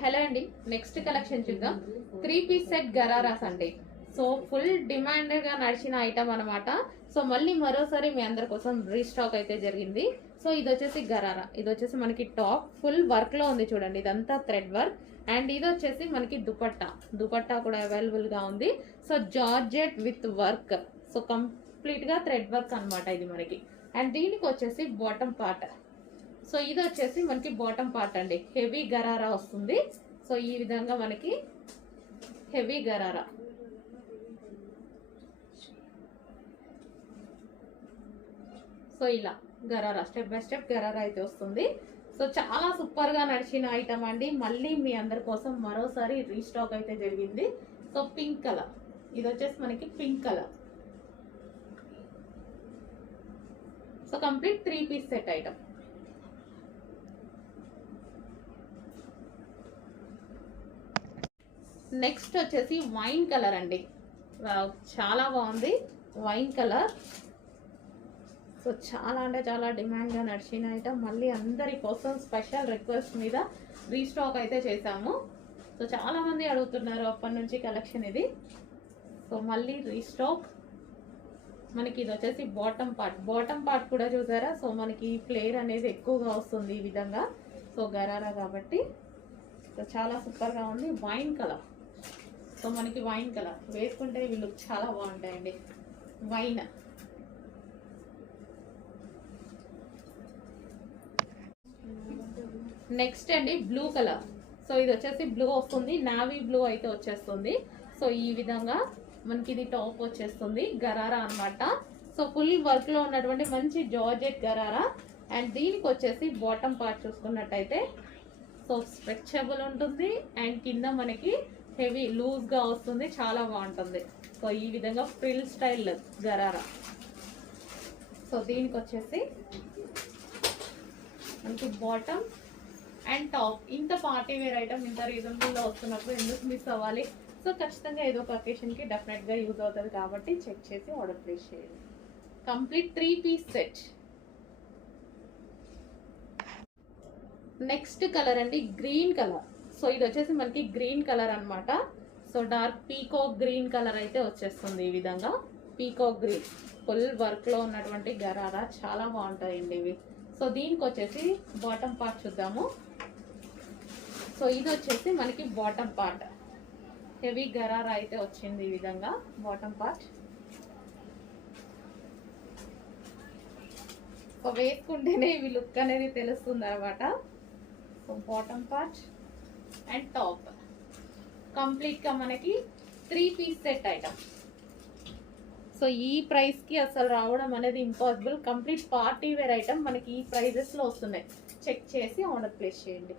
Hello అండి, next collection చూద్దాం. 3 piece set ghararas అండి. సో ఫుల్ డిమాండ్ గా నడిచిన ఐటమ్ అనమాట. సో మళ్ళీ మరోసారి మీ అందరి కోసం రీస్టాక్ అయితే జరిగింది. సో ఇది వచ్చేసి గరారా, ఇది వచ్చేసి మనకి టాప్ ఫుల్ వర్క్ లో ఉంది చూడండి, ఇదంతా థ్రెడ్ వర్క్. అండ్ ఇది వచ్చేసి మనకి దుపట్టా కూడా అవైలబుల్ గా ఉంది. So georgette with work, so complete గా థ్రెడ్ వర్క్ అనమాట ఇది మనకి. అండ్ దీనికి వచ్చేసి బాటమ్ పార్ట్, సో ఇది వచ్చేసి మనకి బాటమ్ పార్ట్ అండి, హెవీ గరారా వస్తుంది. సో ఈ విధంగా మనకి హెవీ గరారా, సో ఇలా gharara step by step gharara అయితే వస్తుంది. సో చాలా సూపర్ గా నడిచిన ఐటమ్ అండి. మళ్ళీ మీ అందరి కోసం మరోసారి రీస్టాక్ అయితే జరిగింది. సో పింక్ కలర్, ఇది వచ్చేసి మనకి pink colour. So complete 3 piece set item. Next వచ్చేసి వైన్ కలర్ అండి. చాలా బాగుంది వైన్ కలర్. సో చాలా అంటే చాలా డిమాండ్గా నడిచిన ఐటమ్. మళ్ళీ అందరి కోసం స్పెషల్ రిక్వెస్ట్ మీద రీస్టాక్ అయితే చేశాము. సో చాలా మంది అడుగుతున్నారు అప్పటి నుంచి కలెక్షన్ ఇది. సో మళ్ళీ రీస్టాక్. మనకి ఇది వచ్చేసి బాటమ్ పార్ట్ కూడా చూసారా. సో మనకి ఫ్లేర్ అనేది ఎక్కువగా వస్తుంది ఈ విధంగా. సో గరారా కాబట్టి సో చాలా సూపర్గా ఉంది. వైన్ కలర్, సో మనకి వైన్ కలర్ వేసుకుంటే ఇవి లుక్ చాలా బాగుంటాయండి. వైన్, నెక్స్ట్ అండి బ్లూ కలర్. సో ఇది వచ్చేసి బ్లూ వస్తుంది, నావీ బ్లూ అయితే వచ్చేస్తుంది. సో ఈ విధంగా మనకి ఇది టాప్ వచ్చేస్తుంది, గరారా అన్నమాట. సో ఫుల్ వర్క్ లో ఉన్నటువంటి మంచి జార్జెట్ గరారా. అండ్ దీనికి వచ్చేసి బాటమ్ పార్ట్ చూసుకున్నట్టయితే సో స్ట్రెచబుల్ ఉంటుంది. అండ్ కింద మనకి హెవీ లూజ్ గా వస్తుంది, చాలా బాగుంటుంది. సో ఈ విధంగా ఫ్రిల్ స్టైల్ గరారా. సో దీనికి వచ్చేసి మనకి బాటమ్ అండ్ టాప్. ఇంత పార్టీ వేర్ ఐటమ్ ఇంత రీజనబుల్ లో వస్తున్నప్పుడు ఎందుకు మిస్ అవ్వాలి? సో ఖచ్చితంగా ఏదో ఒక అకేషన్ కి డెఫినెట్ గా యూజ్ అవుతుంది కాబట్టి చెక్ చేసి ఆర్డర్ ప్లేస్ చేయండి. Complete 3 piece set. Next colour అండి గ్రీన్ కలర్. సో ఇది వచ్చేసి మనకి గ్రీన్ కలర్ అన్నమాట. So dark peacock green colour అయితే వచ్చేస్తుంది ఈ విధంగా. పీకాక్ గ్రీన్ ఫుల్ వర్క్ లో ఉన్నటువంటి గరారా, చాలా బాగుంటాయండి ఇవి. సో దీనికి వచ్చేసి బాటమ్ పార్ట్ చూద్దాము. సో ఇది వచ్చేసి మనకి బాటమ్ పార్ట్, హెవీ గరారా అయితే వచ్చింది ఈ విధంగా బాటమ్ పార్ట్. సో వేసుకుంటేనే ఇవి లుక్ అనేది తెలుస్తుంది అనమాట. So bottom part and top complete గా మనకి 3 పీస్ సెట్ ఐటమ్. సో ఈ ప్రైస్ కి అసలు రావడం అనేది impossible. Complete party wear item మనకి ఈ ప్రైజెస్ లో వస్తున్నాయి. చెక్ చేసి ఆర్డర్ ప్లేస్ చేయండి.